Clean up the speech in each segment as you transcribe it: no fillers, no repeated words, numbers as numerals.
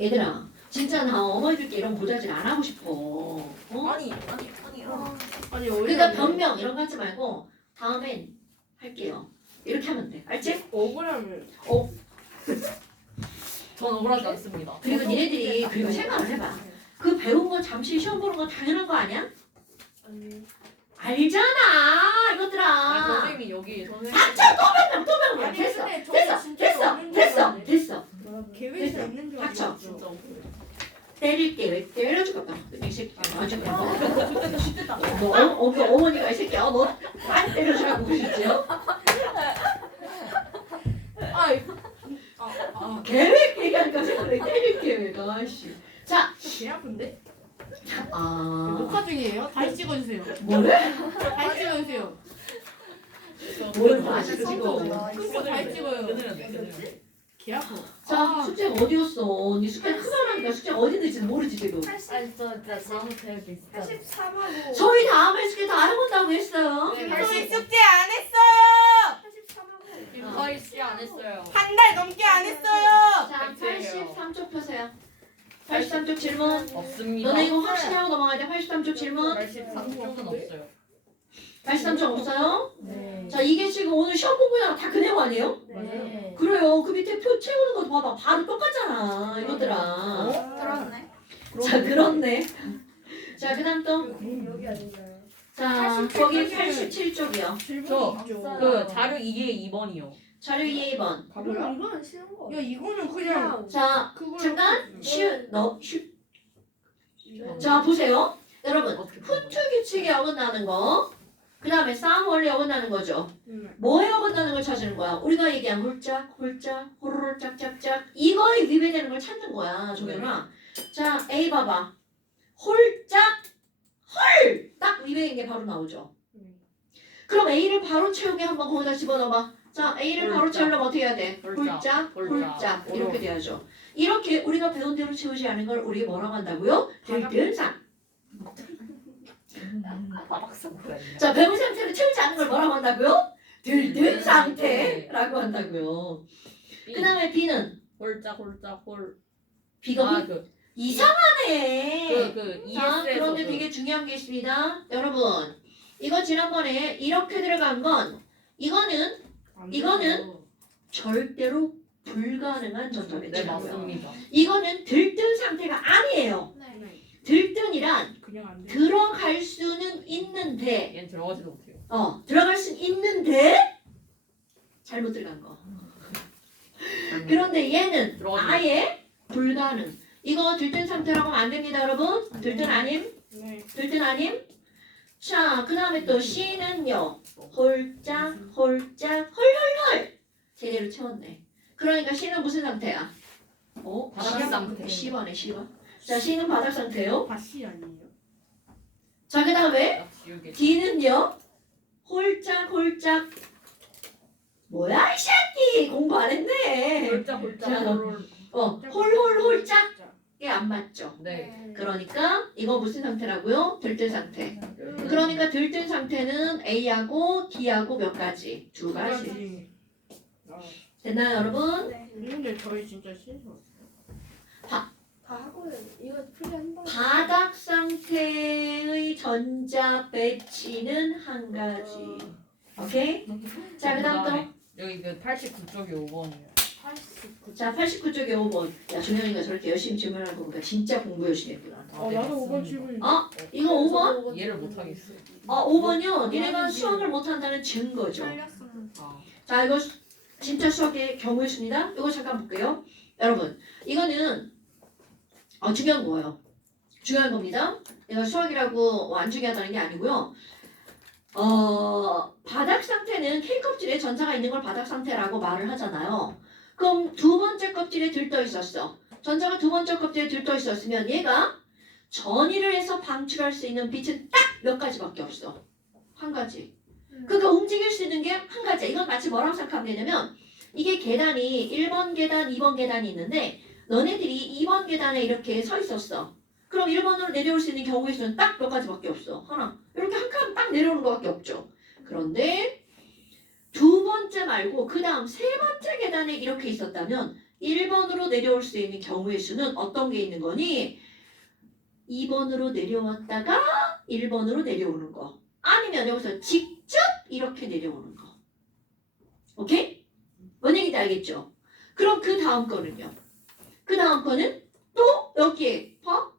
얘들아, 진짜 나 어머니들께 이런 거 보자질 안 하고 싶어. 어? 아니 그러니까 변명 이런 거 하지 말고 다음엔 할게요. 이렇게 하면 돼. 알지? 억울함을. 전 억울하지 않습니다. 그리고 니네들이 그리고 생각을 해봐. 그 배운 거 잠시 시험 보는 거 당연한 거 아니야? 아니. 알잖아, 아니, 이것들아. 선생님이 여기 선생님 또 배워. 아니, 됐어, 근데 저는 됐어, 진짜 됐어, 없는 줄 됐어, 알았는데. 됐어. 계획이 됐어. 있는 줄 닥쳐. 알았어. 진짜 억울해. 때릴게. 왜 때려주겠다. 이 새끼. 쉽겠다. 너 어머니가 이 새끼야. 너 많이 때려주라고 그러시죠? 계획 얘기하니까 생각해. 때릴 계획. 아씨. 자, 개 아픈데? 아. 녹화 중이에요? 다시 찍어주세요. 뭐래? 다시 찍어주세요. 뭘 다시 찍어. 그거 다시 찍어요. 끊으면 돼. 개 아파. 자, 숙제가 어디였어? 네 숙제 크다라니까 숙제가 어디 있는지는 모르지 지금. 아니 저 진짜 다음 계획이 있어. 83하고. 저희 다음에 숙제 다 해본다고 했어요. 네, 다시 숙제 안 했어요. 83하고. 거의 씨안 했어요. 한 달 넘게 안 했어요. 자, 팩트예요. 83쪽 펴세요. 83쪽 질문. 없습니다. 너네 이거 확실히 하고 넘어가야 돼. 83쪽 질문. 83쪽은 없어요. 83쪽 없어요? 네. 자, 이게 지금 오늘 시험 공부랑 다 그 내용 아니에요? 네. 그래요. 그 밑에 표 채우는 거 봐봐. 바로 똑같잖아. 이것들아. 그렇네. 자, 그렇네. 자, 그 다음 또. 여기 아닌가요? 자, 거기 87쪽이요. 그 자료 2에 2번이요. 자료 2번. 뭐야? 이거는 쉬운 거. 야 이거는 그냥 자, 그걸. 잠깐. 자, 보세요. 여러분. 어떻게 훈투 규칙에 어긋나는 거. 그 다음에 싸움 원리에 어긋나는 거죠. 음. 뭐에 어긋나는 걸 찾는 거야? 우리가 얘기한 홀짝, 호로로 짝짝짝. 이거에 위배되는 걸 찾는 거야, 종현아. 자, A 봐봐. 홀짝, 헐! 딱 위배인 게 바로 나오죠. 그럼 A를 바로 채우게 한번 거기다 집어넣어봐. 자, A를 바로 홀짝. 채우려면 어떻게 해야 돼? 홀짝, 홀짝. 이렇게 어려워. 돼야죠. 이렇게 우리가 배운 대로 채우지 않은 걸 우리 뭐라고 한다고요? 들뜬상. 바닥상 자, 배운 상태로 채우지 않은 걸 뭐라고 한다고요? 들뜬 상태라고 한다고요. 그 다음에 B는 홀짝 B가 그 이상하네. 자, ES에서 그런데 되게 중요한 게 있습니다. 여러분, 이거 지난번에 이렇게 들어간 건 이거는 절대로 불가능한 네 전자배치라고요. 맞습니다. 이거는 들뜬 상태가 아니에요. 네. 들뜬이란 그냥 안 돼. 들어갈 수는 있는데, 얘는 들어가지도 못해요. 들어갈 수는 있는데 잘못 들어간 거. 그런데 얘는 들어가지 아예 불가능. 이거 들뜬 상태라고 하면 안 됩니다, 여러분. 들뜬 아님? 네. 들뜬 아님? 자, 그 다음에 또 C는요. 홀짝, 헐. 제대로 채웠네. 그러니까 C는 무슨 상태야? 바닥 상태. 10번에 10번. 자, C는 바닥 상태요. 다시 아니에요? 자, 그 다음에 지우개. D는요. 홀짝. 뭐야, 이 새끼! 공부 안 했네. 홀짝 자, 홀. 홀짝이 안 맞죠? 네. 그러니까 이거 무슨 상태라고요? 들뜬 상태. 그러니까 들뜬 상태는 A하고 D하고 몇 가지? 두 가지. 됐나요, 여러분? 네. 근데 저희 진짜 싫어. 다 하고 이거 풀이 한 번. 바닥 상태의 전자 배치는 한 가지. 오케이? 자, 그 다음 여기 그 89쪽이 5번이에요. 89. 또. 자, 89쪽에 5번. 야, 준영이가 저렇게 열심히 질문하는 거 보니까 진짜 공부 열심히 했구나. 나도 5번 질문. 이거 5번? 이해를 못 하겠어요. 5번이요. 니네가 수학을 못한다는 증거죠. 아. 자, 이거 진짜 수학의 경우의 수입니다. 이거 잠깐 볼게요. 여러분, 이거는 중요한 거예요. 중요한 겁니다. 내가 수학이라고 안 중요하다는 게 아니고요. 바닥 상태는 K 껍질에 전자가 있는 걸 바닥 상태라고 말을 하잖아요. 그럼 두 번째 껍질에 들떠 있었어. 전자가 두 번째 껍질에 들떠 있었으면 얘가 전이를 해서 방출할 수 있는 빛은 딱 몇 가지밖에 없어. 한 가지. 그러니까 움직일 수 있는 게 한 가지야. 이건 마치 뭐라고 생각하면 되냐면 이게 계단이 1번 계단, 2번 계단이 있는데 너네들이 2번 계단에 이렇게 서 있었어. 그럼 1번으로 내려올 수 있는 경우의 수는 딱 몇 가지밖에 없어. 하나. 이렇게 한 칸 딱 내려오는 것밖에 없죠. 그런데 두 번째 말고 그 다음 세 번째 계단에 이렇게 있었다면 1번으로 내려올 수 있는 경우의 수는 어떤 게 있는 거니? 2번으로 내려왔다가 1번으로 내려오는 거. 아니면 여기서 직접 이렇게 내려오는 거. 오케이? 뭔 얘기인지 알겠죠? 그럼 그 다음 거는요? 그 다음 거는 또 여기에 봐?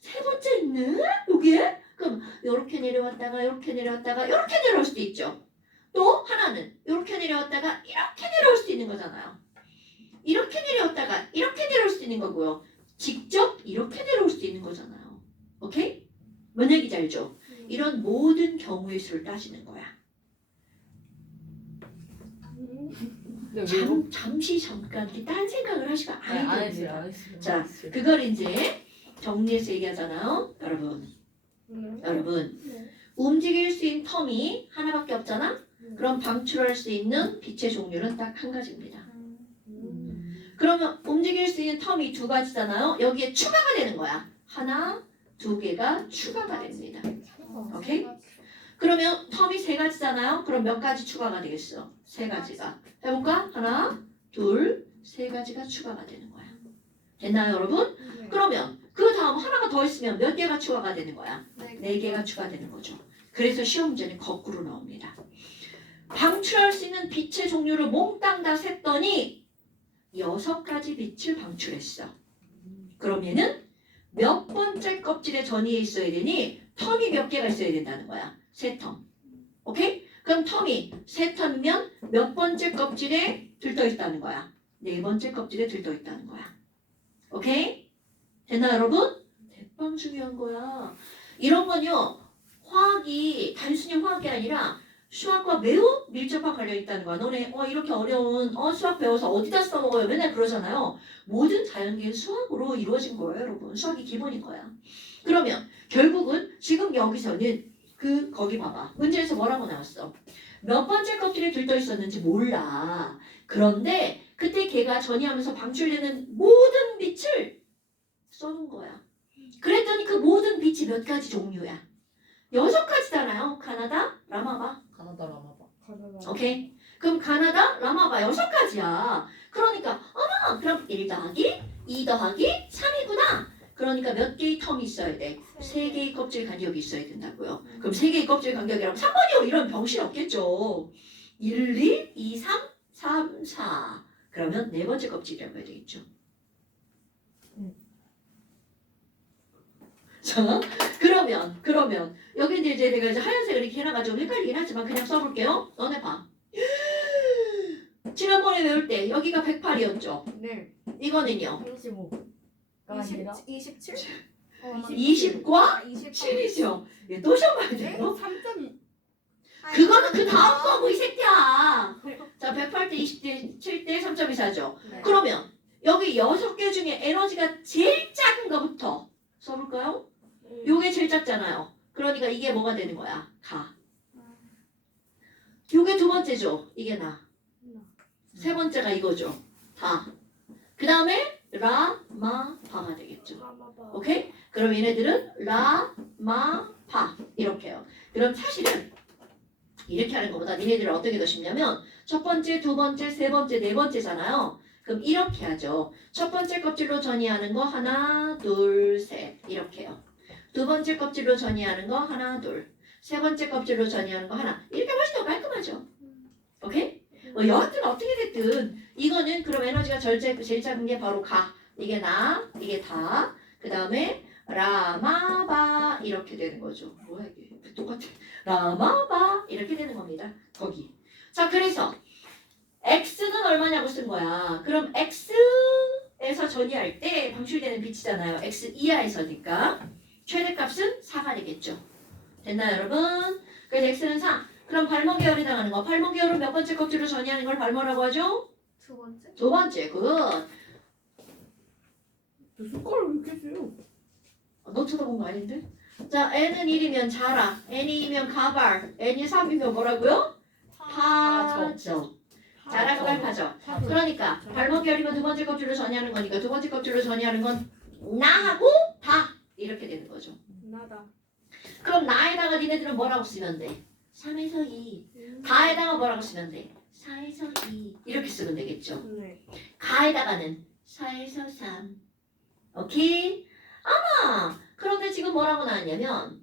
세 번째 있네? 여기에? 그럼 이렇게 내려왔다가 이렇게 내려왔다가 이렇게 내려올 수도 있죠. 또 하나는 이렇게 내려왔다가 이렇게 내려올 수도 있는 거잖아요. 이렇게 내려왔다가 이렇게 내려올 수도 있는 거고요. 직접 이렇게 내려올 수도 있는 거잖아요. 오케이? 뭔 얘기인지 알죠? 이런 모든 경우의 수를 따지는 거야. 근데 왜 잠시 잠깐 이렇게 딴 생각을 하시면 안 안 했어요. 됩니다. 안 했어요. 자, 안 했어요. 그걸 이제 정리해서 얘기하잖아요. 여러분, 여러분. 네. 움직일 수 있는 텀이 하나밖에 없잖아? 그럼 방출할 수 있는 빛의 종류는 딱 한 가지입니다. 그러면 움직일 수 있는 텀이 두 가지잖아요. 여기에 추가가 되는 거야. 하나, 두 개가 추가가 됩니다. 오케이? 그러면 텀이 세 가지잖아요. 그럼 몇 가지 추가가 되겠어? 세 가지가. 해볼까? 하나, 둘, 세 가지가 추가가 되는 거야. 됐나요, 여러분? 그러면 그 다음 하나가 더 있으면 몇 개가 추가가 되는 거야? 네 개가 추가되는 거죠. 그래서 시험 문제는 거꾸로 나옵니다. 방출할 수 있는 빛의 종류를 몽땅 다 셌더니 6가지 빛을 방출했어. 그러면은 몇 번째 껍질에 전이해 있어야 되니 텀이 몇 개가 있어야 된다는 거야. 3텀. 오케이? 그럼 텀이 3텀이면 몇 번째 껍질에 들떠 있다는 거야. 4번째 껍질에 들떠 있다는 거야. 오케이? 됐나 여러분? 대빵 중요한 거야. 이런 건요. 화학이 단순히 화학이 아니라 수학과 매우 밀접하게 관련 있다는 거야. 너네 이렇게 어려운 수학 배워서 어디다 써먹어요? 맨날 그러잖아요. 모든 자연계는 수학으로 이루어진 거예요, 여러분. 수학이 기본인 거야. 그러면 결국은 지금 여기서는 거기 봐봐. 문제에서 뭐라고 나왔어? 몇 번째 껍질에 들떠 있었는지 몰라. 그런데 그때 걔가 전이하면서 방출되는 모든 빛을 써놓은 거야. 그랬더니 그 모든 빛이 몇 가지 종류야? 6가지잖아요. 가나다, 라마바. 가나다 라마바. 오케이? 그럼 가나다, 라마바 6가지야. 그러니까 어머 그럼 1 더하기 2 더하기 3이구나. 그러니까 몇 개의 텀이 있어야 돼? 3개의 껍질 간격이 있어야 된다고요. 그럼 3개의 껍질 간격이라면 3번이요. 이런 병신 없겠죠. 1, 2, 2, 3, 3, 4. 그러면 4번째 껍질이라고 해야 되겠죠. 자, 그러면 여기 이제 내가 이제 하얀색을 이렇게 해놔가지고 헷갈리긴 하지만 그냥 써볼게요. 너네 봐. 지난번에 외울 때 여기가 108이었죠. 네. 이거는요. 35가 아니라 27? 20과 7이죠. 또 시험 봐야 네? 돼요. 3점. 그거는 그 다음 거고 이 새끼야. 자, 108대 20대 7대 3.24죠. 네. 그러면 여기 6개 중에 에너지가 제일 작은 거부터 써볼까요? 요게 제일 작잖아요. 그러니까 이게 뭐가 되는 거야? 가. 요게 두 번째죠. 이게 나. 세 번째가 이거죠. 다. 그 다음에 라, 마, 파가 되겠죠. 오케이? 그럼 얘네들은 라, 마, 파 이렇게요. 그럼 사실은 이렇게 하는 것보다 얘네들은 어떤 게 더 쉽냐면 첫 번째, 두 번째, 세 번째, 네 번째잖아요. 그럼 이렇게 하죠. 첫 번째 껍질로 전이하는 거 하나, 둘, 셋 이렇게요. 두 번째 껍질로 전이하는 거 하나, 둘. 세 번째 껍질로 전이하는 거 하나. 이렇게 훨씬 더 깔끔하죠. 오케이? 여하튼 어떻게 됐든 이거는 그럼 에너지가 제일 작은 게 바로 가. 이게 나, 이게 다. 그 다음에 라마바 이렇게 되는 거죠. 뭐야 이게? 똑같아. 라마바 이렇게 되는 겁니다. 거기. 자, 그래서 x는 얼마냐고 쓴 거야. 그럼 x에서 전이할 때 방출되는 빛이잖아요. x 이하에서니까 최대값은 4가 되겠죠. 됐나요, 여러분? 그래서 x는 4. 그럼 발모 계열에 해당하는 거. 발모 계열은 몇 번째 껍질로 전이하는 걸 발모라고 하죠? 두 번째? 두 번째. 굿. 숟가락 왜 이렇게 써요? 너 쳐다본 거 아닌데? 자, n은 1이면 자라, n이 2면 가발, n이 3이면 뭐라고요? 파죠. 자라가 발파죠. 그러니까 발모 계열이면 두 번째 껍질로 전이하는 거니까 두 번째 껍질로 전이하는 건 나하고 다 이렇게 되는 거죠. 나다. 그럼 나에다가 니네들은 뭐라고 쓰면 돼? 3에서 2. 다에다가 뭐라고 쓰면 돼? 4에서 2 이렇게 쓰면 되겠죠. 네. 가에다가는 4에서 3. 오케이? 그런데 지금 뭐라고 나왔냐면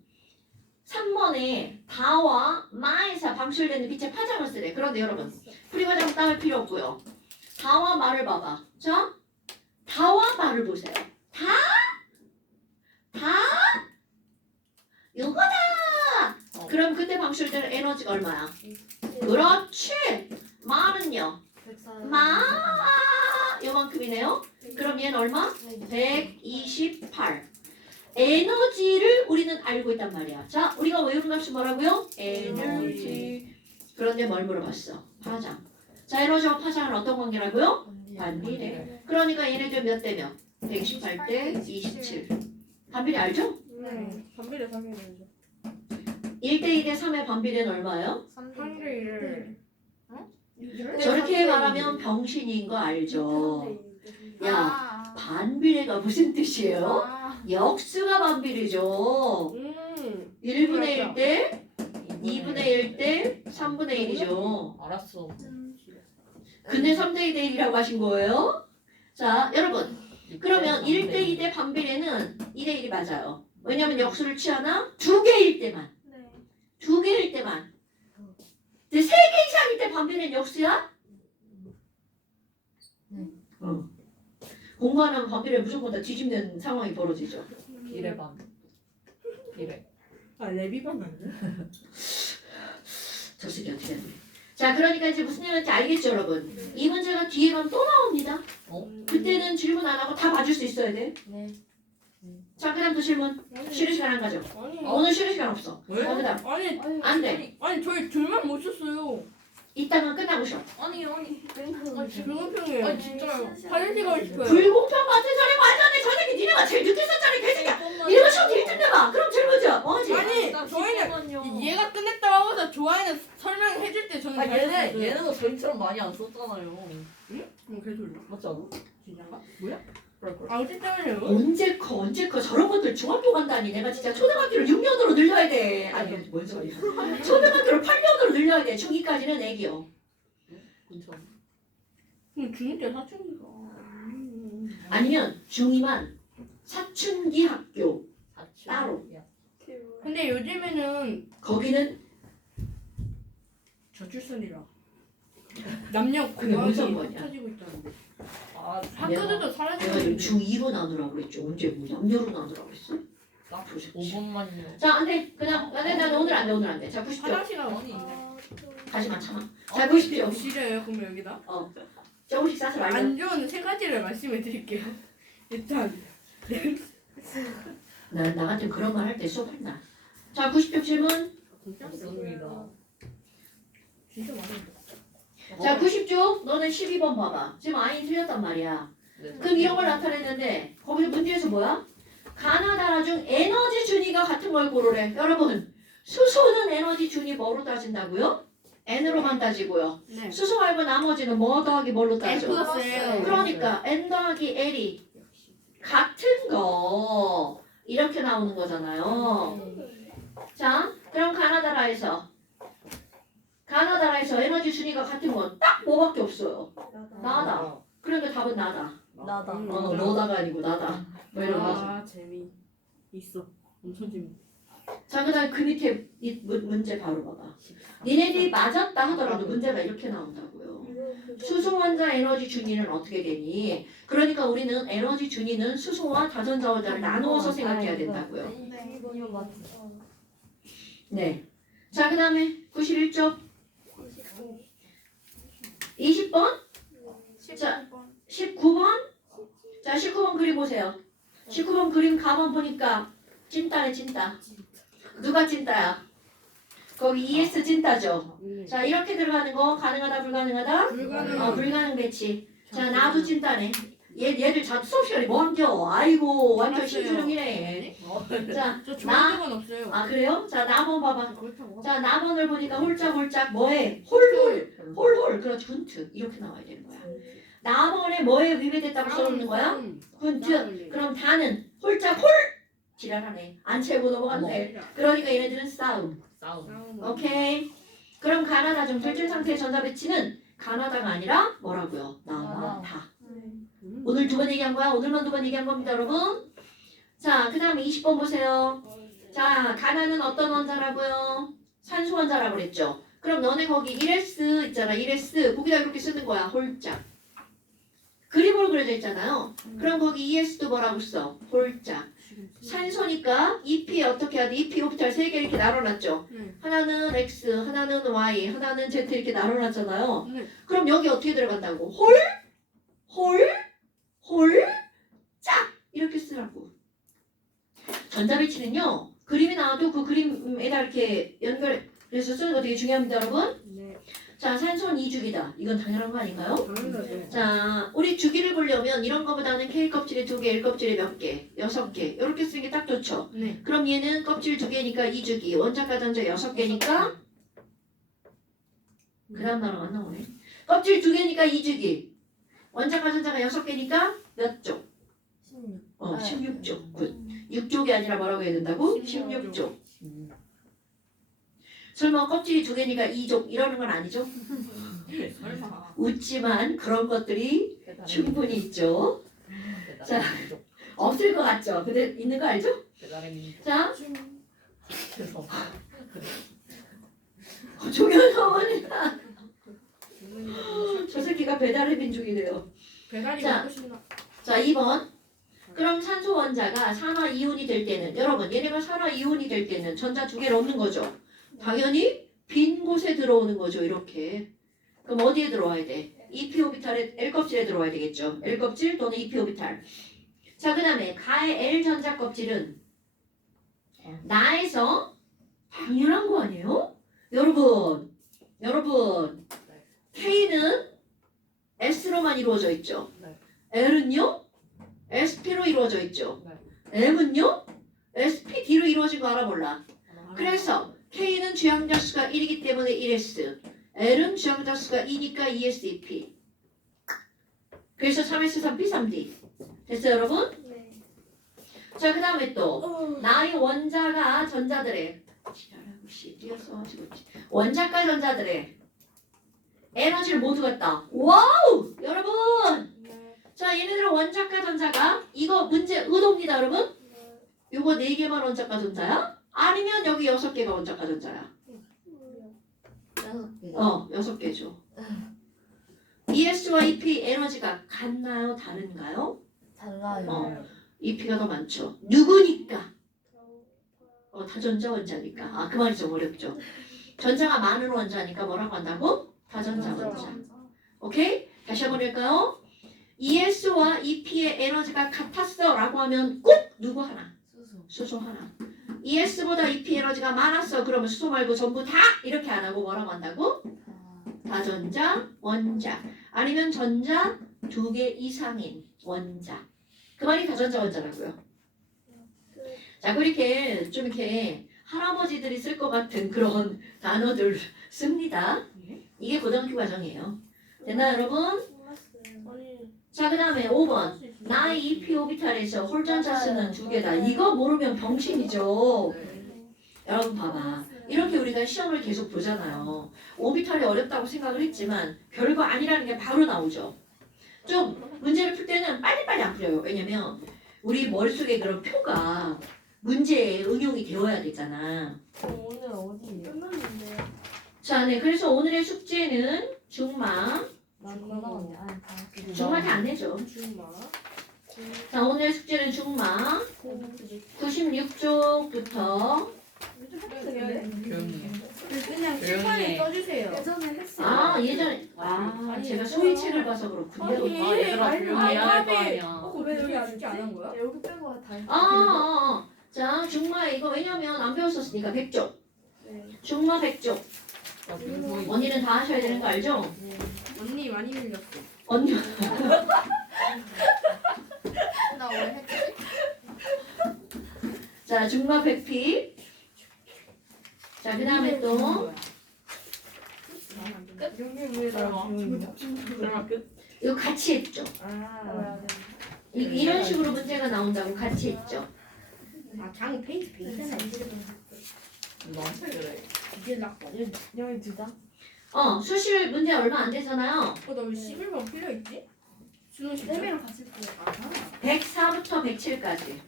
3번에 다와 마에서 방출되는 빛의 파장을 쓰래. 그런데 여러분 프리과장 따을 필요 없고요. 다와 마를 봐봐. 자, 다와 마를 보세요. 다 요거다. 그럼 그때 방출되는 에너지가 얼마야? 그렇지. 마는요. 요만큼이네요. 그럼 얘는 얼마? 128. 에너지를 우리는 알고 있단 말이야. 자, 우리가 외우는 값이 뭐라고요? 에너지. 그런데 뭘 물어봤어? 파장. 자, 에너지와 파장은 어떤 관계라고요? 반비례. 그러니까 얘네들 몇 대 몇? 128대 27. 반비례 알죠? 네. 반비례 상해되죠. 1대 2대 3의 반비례는 얼마예요? 3대1을 저렇게 말하면 병신인 거 알죠? 야, 반비례가 무슨 뜻이에요? 역수가 반비례죠. 1분의 1 대 2분의 1 대 3분의 1이죠. 알았어. 근데 3대 2대 1이라고 하신 거예요? 자, 여러분. 그러면 1대 2대 반비례는 2대 1이 맞아요. 왜냐면 역수를 취하나? 2개일 때만. 2개일 때만. 근데 3개 이상일 때 반비례는 역수야? 공부 안 하면 반비례 무조건 다 뒤집는 상황이 벌어지죠. 비례 반. 비례. 아 레비반 아니야? 저 새끼 어떻게 하네. 자, 그러니까 이제 무슨 얘기인지 알겠죠, 여러분? 이 문제가 뒤에 가면 또 나옵니다. 그때는 질문 안 하고 다 봐줄 수 있어야 돼. 네. 자, 그 다음 또 질문. 쉬는 시간 안 가죠? 아니. 오늘 쉬는 시간 없어. 왜? 그 다음. 아니 안 돼. 아니 저희 둘만 못 썼어요. 이따가 끝나고 쉬어. 아니. 아, 불공평해요. 아니, 진짜요. 진짜. 화장실 가고 싶어요. 불공평 같은 소리 말도 안 돼. 저 새끼 니네가 제일 늦게 썼잖아, 개새끼야. 이러고 쉬어 딜 뜯내봐. 그럼 질문이야. 뭐하지? 아니 저희는 얘가 끝냈다고 하고서 좋아하는 설명해줄 때 저는 얘는 저희처럼 많이 안 썼잖아요. 뭐 개소리. 맞지 않아? 진짜가? 그럴 걸. 아 어쨌든 언제 커 저런 것들 중학교 간다니. 내가 진짜 초등학교를 6년으로 늘려야 돼. 아니 뭔 소리야. 초등학교를 8년으로 늘려야 돼. 중2까지는 애기요. 근처. 중일 때 사춘기가. 아니면 중2만 사춘기 학교 사춘. 따로. 근데 요즘에는 거기는 저출산이라 남녀 그게 뭔 고등학교 상관이야? 합쳐지고 있다는데 아, 학교들도 내가 사라지는데 중2로 나누라고 그랬죠. 언제 뭐 남녀로 나누라고 그랬어? 나 도대체. 5분만요. 자, 안 돼. 그냥 난 오늘 안 돼. 오늘 안 돼. 자, 90조. 화장실 가고 아니. 다시만 참아. 자, 90조. 싫어요 그럼 여기다 조금씩 싸서 말려. 안 좋은 세 가지를 말씀해 드릴게요 일단 나 같은 그런 말 할 때 수업한다. 자, 90조 질문. 없습니다. 진짜 많은데 자, 90조. 너는 12번 봐봐. 지금 아이 틀렸단 말이야. 네. 그럼 이런 걸 나타냈는데 거기서 문제에서 뭐야? 가나다라 중 에너지 준위가 같은 걸 고르래. 여러분, 수소는 에너지 준위 뭐로 따진다고요? N으로만 따지고요. 네 수소 말고 나머지는 뭐 더하기 뭘로 F 따져? 플러스 L 그러니까 N 더하기 L이 같은 거 이렇게 나오는 거잖아요. 자, 그럼 가나다라에서 에너지 준위가 같은 건 딱 뭐밖에 없어요. 나다. 그러니까 답은 나다. 나다. 너다가 아니고 나다. 뭐 이런 거죠. 아 재미 있어 엄청 재미 자, 그 다음 그 밑에 이 문제 바로 봐봐. 니네들이 맞았다 하더라도 문제가 이렇게 나온다고요. 수소 원자 에너지 준위는 어떻게 되니? 그러니까 우리는 에너지 준위는 수소와 다전자 원자를 나누어서 생각해야 된다고요. 이건 맞지. 네. 자, 그 다음에 91쪽 20번? 자, 19번? 자, 19번 그림 보세요. 19번 그림 가만 보니까 찐따네, 찐따. 누가 찐따야? 거기 ES 찐따죠. 자, 이렇게 들어가는 거 가능하다, 불가능하다? 불가능 불가능 배치. 자, 나도 찐따네. 얘들 수업 시간에 뭐 한겨? 아이고, 완전 알았어요. 신주름이네. 자, 저 좋아하는 건 없어요 아, 그래요? 자, 나번 봐봐. 그렇다고 자, 나번을 보니까 홀짝홀짝 뭐해? 홀홀. 그렇지, 훈트. 이렇게 나와야 되는 거야. 나번에 뭐에 위배됐다고 써놓는 거야? 훈트. 그럼 다는 홀짝 홀! 지랄하네. 안 채고 넘어갔네. 그러니까 얘네들은 싸움. 싸움. 오케이. 그럼 가나다 중 결정 상태의 전자 배치는 가나다가 아니라 뭐라고요? 나와다. 음. 오늘 2번 얘기한 거야? 오늘만 2번 얘기한 겁니다, 여러분. 자, 그 다음에 20번 보세요. 자, 가나는 어떤 원자라고요? 산소 원자라고 그랬죠. 그럼 너네 거기 1S 있잖아. 1S 거기다 이렇게 쓰는 거야. 홀짝. 그림으로 그려져 있잖아요. 그럼 거기 ES도 뭐라고 써? 홀짝. 산소니까 EP에 어떻게 해야 돼? EP 오비탈 3개 이렇게 나눠놨죠. 하나는 X, 하나는 Y, 하나는 Z 이렇게 나눠놨잖아요. 그럼 여기 어떻게 들어간다고? 홀, 짝! 이렇게 쓰라고. 전자배치는요. 그림이 나와도 그 그림에다 이렇게 연결해서 쓰는 거 되게 중요합니다, 여러분. 네. 자, 산소는 2주기다. 이건 당연한 거 아닌가요? 당연하죠. 자, 우리 주기를 보려면 이런 거보다는 K 껍질에 2개, L 껍질에 몇 개, 6개 이렇게 쓰는 게 딱 좋죠. 네. 그럼 얘는 껍질 2개니까 2주기, 원자과 전자 6개니까 그 다음 나라 안 나오네. 껍질 2개니까 2주기, 원자과 전자가 6개니까 몇 쪽? 16쪽. 굿. 6쪽이 아니라 뭐라고 해야 된다고? 16쪽. 설마 껍질이 2개니까 2족 이러는 건 아니죠? 설마. 웃지만 그런 것들이 충분히 있죠. 자. 없을 것 같죠? 근데 있는 거 알죠? 배달의 민족. 자, 죄송. 종현 어머니가 저 새끼가 배달의 민족이래요. 배달이 자. 먹고 싶나? 자, 2번. 그럼 산소 원자가 산화이온이 될 때는 여러분 얘네가 산화이온이 될 때는 전자 2개를 얻는 거죠. 당연히 빈 곳에 들어오는 거죠. 이렇게. 그럼 어디에 들어와야 돼? EP 오비탈에 L껍질에 들어와야 되겠죠. L껍질 또는 EP 오비탈. 자, 그 다음에 가의 L 전자 껍질은 나에서 당연한 거 아니에요? 여러분 K는 S로만 이루어져 있죠. 네. L은요? SP로 이루어져 있죠. 네. M은요? SPD로 이루어진 거 알아 몰라. 그래서 K는 주양자 수가 1이기 때문에 1S, L은 주양자 수가 2니까 2SEP. 그래서 3S3P 3D. 됐어요, 여러분? 네. 자, 그 다음에 또 나의 원자가 전자들의 원자과 전자들의 에너지를 모두 갖다. 와우! 여러분! 자, 얘네들은 원자과 전자가 이거 문제 의도입니다, 여러분. 요거 4개만 원자과 전자야? 아니면 여기 6개가 원자과 전자야? 6개죠. ES와 EP 에너지가 같나요? 다른가요? 달라요. EP가 더 많죠. 누구니까? 다전자 원자니까. 아, 그 말이 좀 어렵죠. 전자가 많은 원자니까 뭐라고 한다고? 다전자 원자. 오케이? 다시 한번 할까요? ES와 EP의 에너지가 같았어 라고 하면 꼭 누구 하나? 수소 하나. ES보다 EP 에너지가 많았어. 그러면 수소 말고 전부 다 이렇게 안 하고 뭐라고 한다고? 다전자 원자. 아니면 전자 2개 이상인 원자. 그 말이 다전자 원자라고요. 자, 그렇게 좀 이렇게 할아버지들이 쓸 것 같은 그런 단어들 씁니다. 이게 고등학교 과정이에요. 됐나 여러분? 자, 그 다음에 5번. 나의 EP 오비탈에서 홀전자 쓰는 2개다. 이거 모르면 병신이죠. 여러분 봐봐. 이렇게 우리가 시험을 계속 보잖아요. 오비탈이 어렵다고 생각을 했지만 별거 아니라는 게 바로 나오죠. 좀 문제를 풀 때는 빨리빨리 안 풀려요. 왜냐면 우리 머릿속에 그런 표가 문제에 응용이 되어야 되잖아. 오늘 어디예요? 끝났는데. 자, 네. 그래서 오늘의 숙제는 중마. 나그러면 중마 다 안 내죠. 자, 오늘의 숙제는 중마 96쪽부터 조용히 해. 그냥 조용히 칠판에 해. 써주세요. 예전에 했어요. 예전에 아니, 제가 얘들아. 소리책을 봐서 그렇군요. 아니, 아, 얘들아 아니, 조용히 해야 할 거 아니, 아니야. 왜 여기 안 숙제 안한 거야? 여기 빼고 다 했어요. 자, 중마 이거 왜냐면 안 배웠었으니까 100쪽. 네. 중마 100쪽. 나 지금 소리. 언니는 다 하셔야 되는 거 알죠? 언니 많이 밀렸어. 언니 나 왜 했지? 자, 중마 100피. 자, 그 다음에 또 설마 끝? 이거 같이 했죠. 이런 식으로 문제가 나온다고 같이 했죠. 장 페이지 너한테 그래. 이게 나 여기 두 장? 수실 문제 얼마 안 되잖아요. 나왜 11번 필요했지? 준호 씨. 쌤이랑 같이 볼. 104부터 107까지.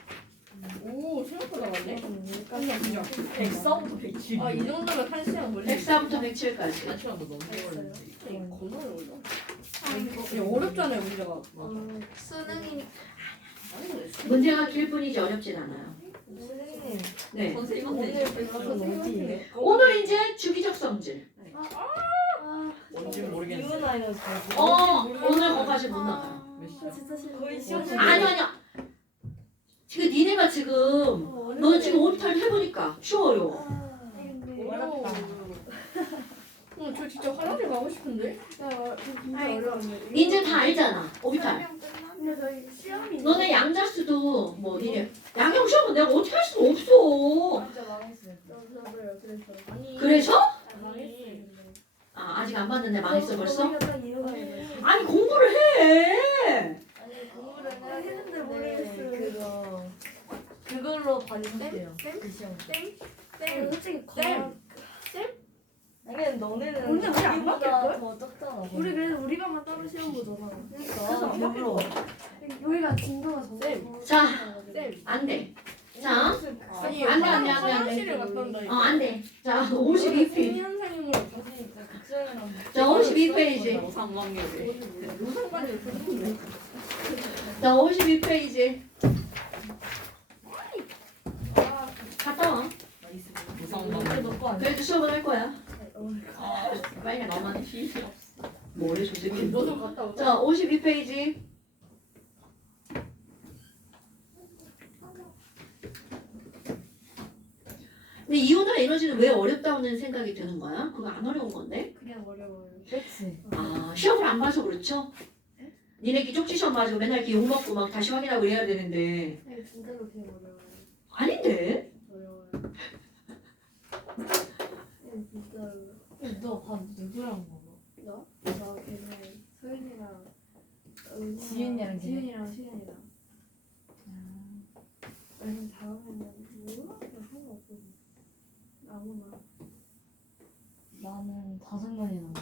오 생각보다 많네. 여기까지. 그냥. 104부터 107. 이 정도면 1시간 걸리. 104부터 107까지. 1시간도 너무 걸리는데. 이거 겁나 어려워. 그냥 어렵잖아요 문제가. 수능이니까. 문제가 길 뿐이지 어렵진 않아요. 선생님 네. 선생님한테 오늘 배웠던 어디예요? 오늘 이제 주기적 성질. 뭔지 모르겠어. 이문아이는 오늘 거기까지 못 나가요. 몇 시야? 진짜 싫어. 거의 시험 아니야. 지금 니네가 지금 너 지금 오탈 해보니까 쉬워요. 어렵다. 저 진짜 화장실 가고 싶은데. 진짜 어려운데. 이제 다 알잖아. 오비탈. 설명 끝났는데 근데 저희 시험이. 너네 양자수도 뭐 니네 양형 시험은 내가 어떻게 할 수가 없어. 진짜 망했어요. 저도요. 그래서. 아니. 그래서? 아니. 아직 안 봤는데 망했어 벌써? 저희가 딱 이유가 있어요. 아니 공부를 해. 아니 공부를 해야 되는데 모르겠어요. 그걸로 받으실게요. 쌤? 그 시험. 쌤 솔직히 과학. 아니 너네는 근데 우리 안 우리보다 바뀔걸? 더 적잖아. 우리 그래서 우리가만 따로 시험 보잖아. 그러니까 배불러. 여기가 진도가 정말. 자. 쌤. 안 돼. 자. 아니 안 돼, 안 돼, 안 돼, 안 돼. 화장실을 갔다 온다. 안 돼. 자 52페이지. 현상님으로 국정이랑 자 52페이지. 노상관계래. 노상관을 부르는데. 자 52페이지. 갔다 와. 노상관계. 넣고 안 돼. 그래도 수업은 할 거야. 빨리 나만 필요 없어. 뭐래 저 새끼. 너도 갔다 오자. 자 52페이지. 근데 이온화 에너지는 왜 어렵다는 생각이 드는 거야? 그거 안 어려운 건데? 그냥 어려워요. 그렇지. 아 시험을 안 봐서 그렇죠? 니네 쪽지 시험 맞고 맨날 이렇게 욕먹고 막 다시 확인하고 이래야 되는데 아니 진짜로 그냥 어려워요. 아닌데? 어려워요. 그냥 진짜로. 너밥 누구랑 먹어? 너? 저 걔네 소윤이랑 은이랑 지윤이랑 지윤이랑 시윤이랑. 아니 다음에는 몰라? 그냥 상관없어. 아무나. 나는 5명이랑.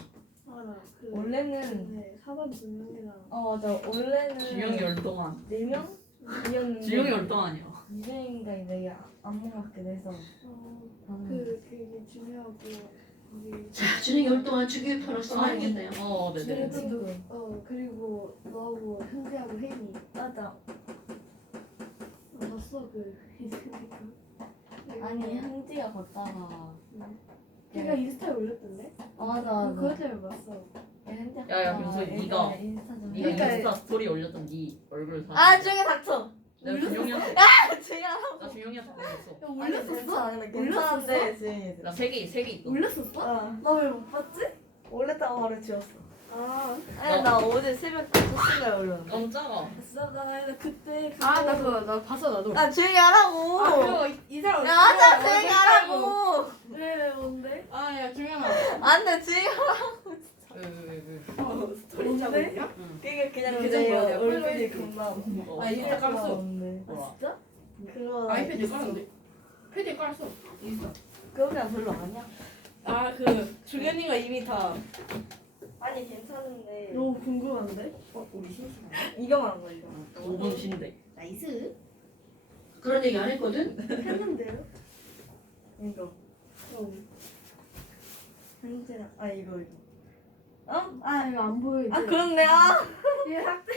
아나그 원래는 네 4반 2명이랑. 맞아. 원래는 주영이 열동안. 4명? 2였는데 주영이 열동안이야. 2명인가 내가 안 먹게 돼서 그게 중요하고 거기. 자 준영이 올 동안 주기표로 써야겠네요. 네네. 친구. 그리고 너하고 현지하고 혜인이. 맞아. 봤어 그 있으니까. 아니 형지가 걷다가 걔가 인스타에 올렸던데? 맞아. 그것 때문에 봤어. 야야 그래서 네가 인스타 좀 네가 그러니까 인스타 스토리 올렸던 네 얼굴 다. 아 중에 닥쳐. 내가 준영이한테. 중이야. 나 준영이한테 보냈어. 야 괜찮아. 근데 괜찮은데 주영이. 나 3개 있어. 올렸었어? 나 왜 못 봤지? 올렸다가 바로 지웠어. 아 아니 나 어제 새벽 5시에 올렸는데. 깜짝아. 봤어? 나 그때 나 그거 나 봤어 나도. 아 조용히 하라고. 그거 이 사람. 야 하자 조용히 하라고. 왜 뭔데? 아야 중요한. 안돼 조용히 왜. 스토리 짜고 있냐? 그게 그냥 계정 내 뭐야? 얼굴이 겁나. 어. 인스타 깔았어. 뭐라. 진짜? 그거 아이패드 깔았는데. 패드 깔았어. 인스타. 그거가 별로 아니야. 그 중현이가 이미 다. 아니 괜찮은데. 너무 궁금한데? 우리 심심해. 이거 말한 거야 이거. 5분 쉰대. 나이스. 그런 얘기 안 했거든? 했는데요? 이거. 현재랑 이거. 어? 아 이거 안 보여 이제. 그렇네. 얘 학대.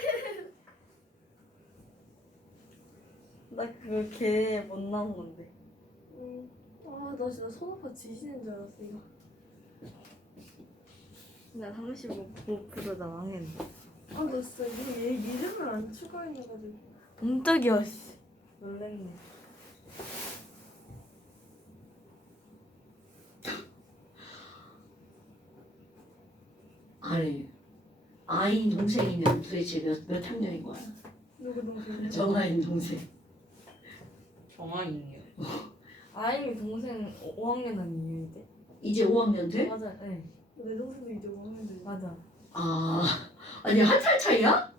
나 그거 걔못 나온 건데. 아나 진짜 손 아파 지시는 줄 알았어 이거. 나 35% 나 망했네. 아나 진짜 얘 이름을 안 추가해가지고. 깜짝이야 씨. 놀랬네. 아니 아이 동생이면 도대체 몇 학년인 거야? 누구 동생? 정아인 동생. 정아이네요. 아이미 동생 5학년 아니에요 이제? 이제 5학년 돼? 맞아. 네. 내 동생도 이제 5학년 돼. 맞아. 아 아니 한 살 차이야?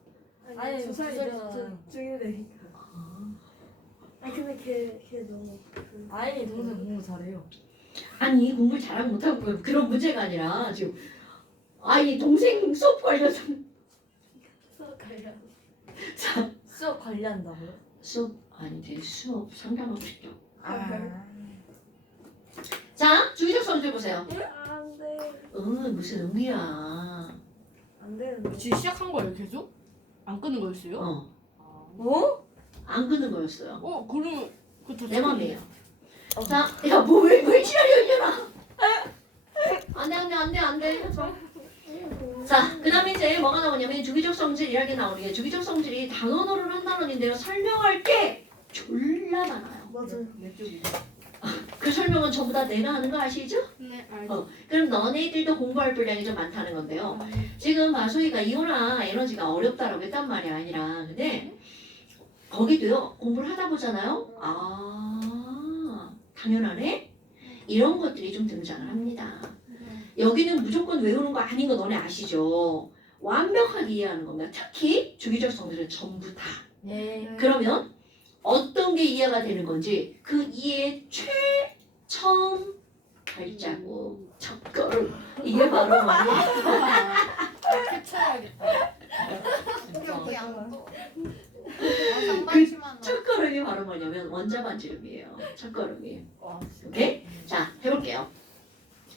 아니, 두 두 살이잖아. 살이잖아. 중이되니까. 아 근데 걔 너무. 아이미 동생 공부 잘해요. 아니 공부 잘하고 못하고 그런 문제가 아니라 지금 아니 동생 수업 관련해서 수업 관련. 자 수업 관리한다고요? 수업 아닌데 수업 상담하고 싶죠. 아. 자 주기적 성질 보세요. 안 돼. 무슨 의미야? 안 되는데. 지금 시작한 거예요 계속? 안 끄는 거였어요? 어? 안 끄는 거였어요. 그럼 그것도 내 맘이에요. 자, 야, 왜 지랄이야, 이년아? 안 돼. 자, 그 다음에 이제 뭐가 나오냐면 주기적 성질이라게 나오는 게 주기적 성질이 단원어를 한다는데요. 설명할 게 졸라 많아요. 맞아요. 내 쪽이. 그 설명은 전부 다 내가 하는 거 아시죠? 네 알죠. 그럼 너네들도 공부할 분량이 좀 많다는 건데요. 지금 마소희가 이온화 에너지가 어렵다라고 했단 말이 아니라 근데 거기도요. 공부를 하다 보잖아요. 아, 당연하네? 이런 것들이 좀 등장을 합니다. 여기는 무조건 외우는 거 아닌 거 너네 아시죠? 완벽하게 이해하는 겁니다. 특히 주기적 성질은 전부 다. 네. 그러면 어떤 게 이해가 되는 건지 그 이해의 최첨 발자국 첫걸음 이게 바로 뭐냐? 해쳐야겠다. 첫걸음이 바로 뭐냐면 원자 반지름이에요. 첫걸음이. 와. 오케이? 자 해볼게요.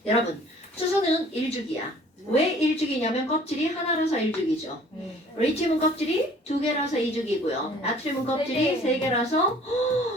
여러분 수소는 1주기야. 왜 1주기냐면 껍질이 하나라서 1주기죠. 네. 리튬은 껍질이 2개라서 2주기고요. 네. 나트륨은 껍질이 네. 3개라서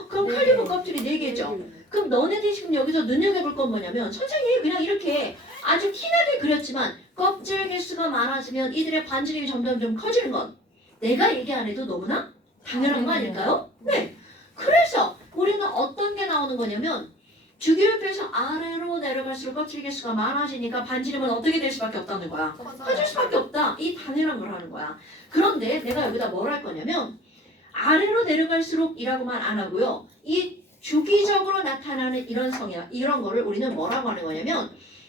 그럼 네. 칼륨은 껍질이 4개죠. 그럼 너네들이 지금 여기서 눈여겨볼 건 뭐냐면 선생님이 그냥 이렇게 아주 티나게 그렸지만 껍질 개수가 많아지면 이들의 반지름이 점점 좀 커지는 건 내가 얘기 안 해도 너무나 당연한 거 아닐까요? 네. 그래서 우리는 어떤 게 나오는 거냐면 주기율표에서 아래로 내려갈수록 껍질 개수가 많아지니까 반지름은 어떻게 될 수밖에 없다는 거야. 커질 수밖에 없다. 이 당연한 걸 하는 거야. 그런데 내가 여기다 뭘 할 거냐면 아래로 내려갈수록 이라고만 안 하고요. 이 주기적으로 나타나는 이런 성향, 이런 거를 우리는 뭐라고 하는 거냐면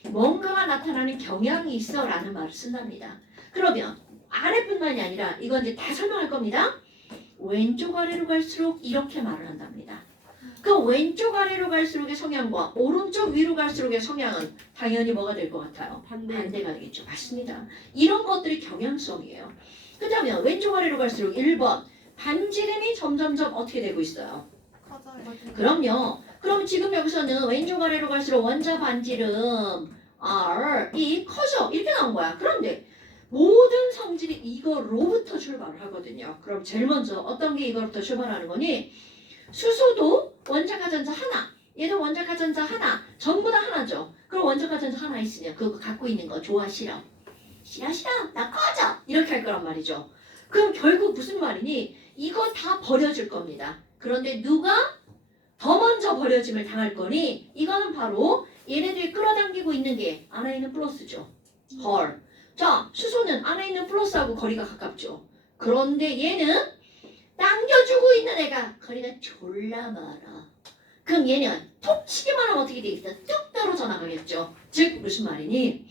뭔가가 나타나는 경향이 있어 라는 말을 쓴답니다. 그러면 아래뿐만이 아니라 이건 이제 다 설명할 겁니다. 왼쪽 아래로 갈수록 이렇게 말을 한답니다. 그 왼쪽 아래로 갈수록의 성향과 오른쪽 위로 갈수록의 성향은 당연히 뭐가 될 것 같아요? 반대가 되겠죠. 맞습니다. 이런 것들이 경향성이에요. 그렇다면 왼쪽 아래로 갈수록 1번 반지름이 점점점 어떻게 되고 있어요? 그럼요. 그럼 지금 여기서는 왼쪽 아래로 갈수록 원자 반지름 R이 커져. 이렇게 나온 거야. 그런데 모든 성질이 이거로부터 출발을 하거든요. 그럼 제일 먼저 어떤 게 이거로부터 출발하는 거니? 수소도 원자가 전자 하나, 얘도 원자가 전자 하나, 전부 다 하나죠. 그럼 원자가 전자 하나 있으면 그거 갖고 있는 거 좋아 싫어? 싫어 나 꺼져 이렇게 할 거란 말이죠. 그럼 결국 무슨 말이니? 이거 다 버려질 겁니다. 그런데 누가 더 먼저 버려짐을 당할 거니? 이거는 바로 얘네들이 끌어당기고 있는 게 안에 있는 플러스죠. 헐. 자, 수소는 안에 있는 플러스하고 거리가 가깝죠. 그런데 얘는 당겨주고 있는 애가 거리가 졸라 멀어. 그럼 얘는 톡 치기만 하면 어떻게 되겠어? 뚝 떨어져 나가겠죠. 즉 무슨 말이니?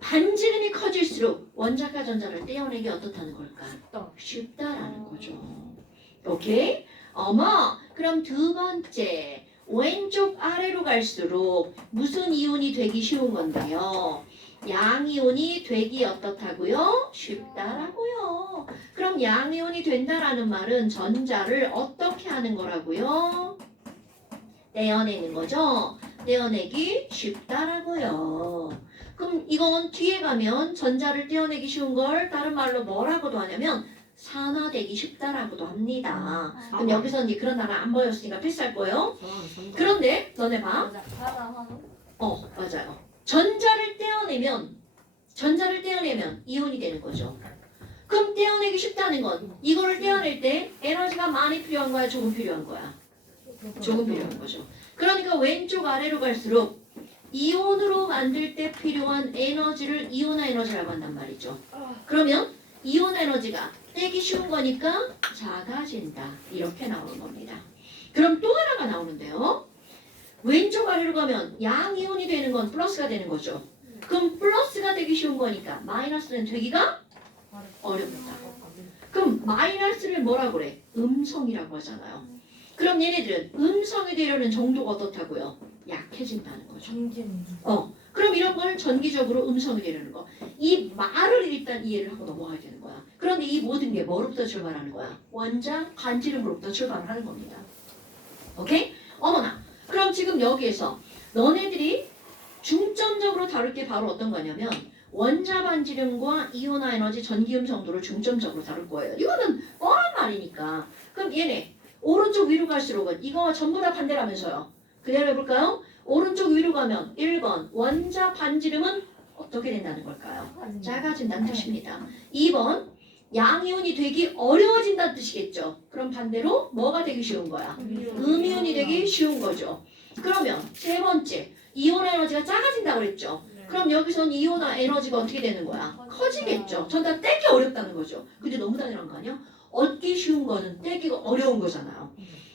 반지름이 커질수록 원자과 전자를 떼어내기 어떻다는 걸까? 쉽다라는 거죠. 오케이? 어머, 그럼 두 번째 왼쪽 아래로 갈수록 무슨 이온이 되기 쉬운 건데요? 양이온이 되기 어떻다고요? 쉽다라고요. 그럼 양이온이 된다라는 말은 전자를 어떻게 하는 거라고요? 떼어내는 거죠. 떼어내기 쉽다라고요. 그럼 이건 뒤에 가면 전자를 떼어내기 쉬운 걸 다른 말로 뭐라고도 하냐면 산화되기 쉽다라고도 합니다. 그럼 여기서는 이제 그런 단어 안 보였으니까 패스할 거예요. 그런데 너네 봐. 맞아요. 전자를 떼어내면 이온이 되는 거죠. 그럼 떼어내기 쉽다는 건 이거를 떼어낼 때 에너지가 많이 필요한 거야, 조금 필요한 거야? 조금 필요한 거죠. 그러니까 왼쪽 아래로 갈수록 이온으로 만들 때 필요한 에너지를 이온화 에너지라고 한단 말이죠. 그러면 이온 에너지가 떼기 쉬운 거니까 작아진다. 이렇게 나오는 겁니다. 그럼 또 하나가 나오는데요. 왼쪽 아래로 가면 양이온이 되는 건 플러스가 되는 거죠. 그럼 플러스가 되기 쉬운 거니까 마이너스는 되기가 어렵다. 그럼 마이너스를 뭐라고 그래? 음성이라고 하잖아요. 그럼 얘네들은 음성이 되려는 정도가 어떻다고요? 약해진다는 거죠. 그럼 이런 걸 전기적으로 음성이 되는 거. 이 말을 일단 이해를 하고 넘어가야 되는 거야. 그런데 이 모든 게 뭐로부터 출발하는 거야? 원자 반지름으로부터 출발을 하는 겁니다. 오케이? 어머나. 그럼 지금 여기에서 너네들이 중점적으로 다룰 게 바로 어떤 거냐면 원자 반지름과 이온화 에너지 전기음 성도를 중점적으로 다룰 거예요. 이거는 뻔한 말이니까. 그럼 얘네 오른쪽 위로 갈수록은 이거와 전부 다 반대라면서요. 그대로 해볼까요? 오른쪽 위로 가면 1번 원자 반지름은 어떻게 된다는 걸까요? 작아진다는 뜻입니다. 2번 양이온이 되기 어려워진다는 뜻이겠죠. 그럼 반대로 뭐가 되기 쉬운 거야? 음이온이 되기 쉬운 거죠. 그러면 세 번째 이온 에너지가 작아진다고 그랬죠. 그럼 여기선 이온화 에너지가 어떻게 되는 거야? 커지겠죠. 전다 떼기 어렵다는 거죠. 근데 너무 당연한 거 아니야? 얻기 쉬운 거는 떼기가 어려운 거잖아요.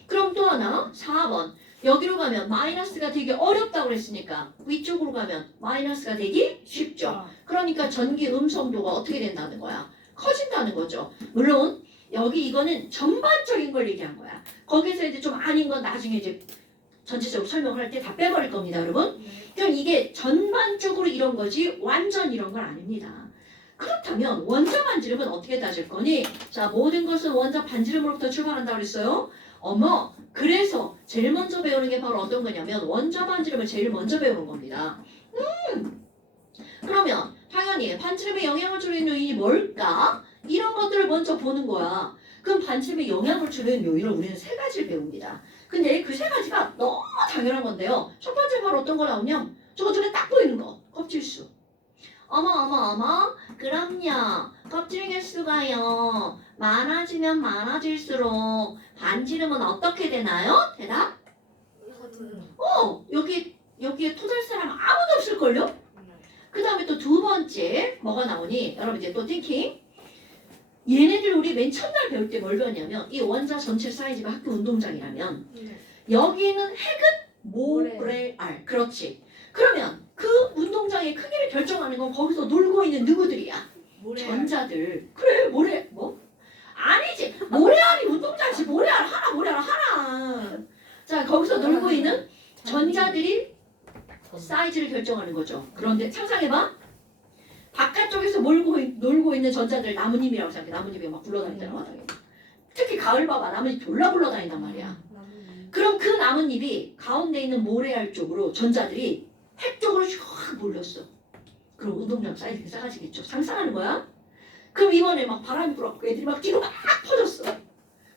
그럼 또 하나 4번 여기로 가면 마이너스가 되기 어렵다고 그랬으니까 위쪽으로 가면 마이너스가 되기 쉽죠. 그러니까 전기 음성도가 어떻게 된다는 거야? 커진다는 거죠. 물론 여기 이거는 전반적인 걸 얘기한 거야. 거기서 이제 좀 아닌 건 나중에 이제 전체적으로 설명할 때 다 빼버릴 겁니다, 여러분. 그럼 이게 전반적으로 이런 거지 완전 이런 건 아닙니다. 그렇다면 원자 반지름은 어떻게 따질 거니? 자, 모든 것은 원자 반지름으로부터 출발한다고 그랬어요. 어머, 그래서 제일 먼저 배우는 게 바로 어떤 거냐면 원자 반지름을 제일 먼저 배우는 겁니다. 그러면 당연히 반지름에 영향을 주는 요인이 뭘까? 이런 것들을 먼저 보는 거야. 그럼 반지름에 영향을 주는 요인을 우리는 세 가지를 배웁니다. 근데 그 세 가지가 너무 당연한 건데요. 첫 번째 바로 어떤 거 나오냐면 저거 눈에 딱 보이는 거. 껍질수. 어머. 그럼요. 껍질 개수가요. 많아지면 많아질수록 반지름은 어떻게 되나요? 대답? 여기에 토달 사람 아무도 없을걸요? 그 다음에 또 두 번째 뭐가 나오니? 여러분 이제 또 띵킹. 얘네들 우리 맨 첫날 배울 때 뭘 배웠냐면 이 원자 전체 사이즈가 학교 운동장이라면 여기 있는 핵은 모래알. 그렇지. 그러면 그 운동장의 크기를 결정하는 건 거기서 놀고 있는 누구들이야? 전자들. 그래 뭐? 아니지. 모래알이 운동장이지. 모래알 하나. 자 거기서 놀고 있는 전자들이 사이즈를 결정하는 거죠. 그런데 상상해봐. 바깥쪽에서 놀고 있는 전자들 나뭇잎이라고 생각해. 나뭇잎이 막 굴러다니잖아 마당에. 특히 가을 봐봐. 나뭇잎 졸라 굴러다닌단 말이야. 그럼 그 나뭇잎이 가운데 있는 모래알 쪽으로 전자들이 핵 쪽으로 슉 몰렸어. 그럼 운동장 사이즈가 작아지겠죠. 상상하는 거야? 그럼 이번에 막 바람이 불어갖고 애들이 막 뒤로 막 퍼졌어.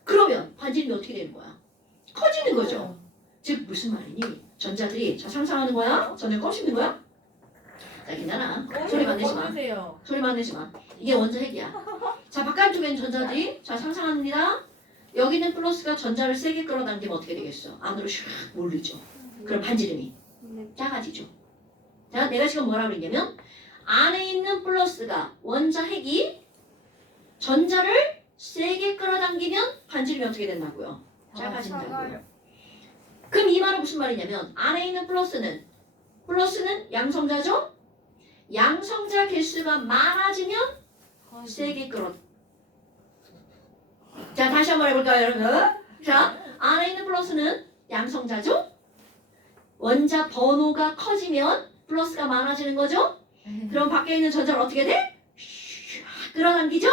그러면 반지름이 어떻게 되는 거야? 커지는 거죠. 즉 무슨 말이니? 전자들이 자 상상하는 거야? 전혀 꺼지는 거야? 자 괜찮아. 소리만 내지 마. 소리만 내지 마. 이게 원자 핵이야. 자 바깥쪽엔 전자들이 자 상상합니다. 여기는 플러스가 전자를 세게 끌어당기면 어떻게 되겠어? 안으로 슉 몰리죠. 그럼 반지름이 작아지죠. 자 내가 지금 뭐라고 그랬냐면 안에 있는 플러스가 원자 핵이 전자를 세게 끌어당기면 반지름이 어떻게 된다고요? 작아진다고요. 그럼 이 말은 무슨 말이냐면 안에 있는 플러스는 양성자죠? 양성자 개수가 많아지면 세게 끌어. 자 다시 한번 해볼까요 여러분? 자 안에 있는 플러스는 양성자죠? 원자 번호가 커지면 플러스가 많아지는 거죠? 그럼 밖에 있는 전자를 어떻게 돼? 끌어당기죠?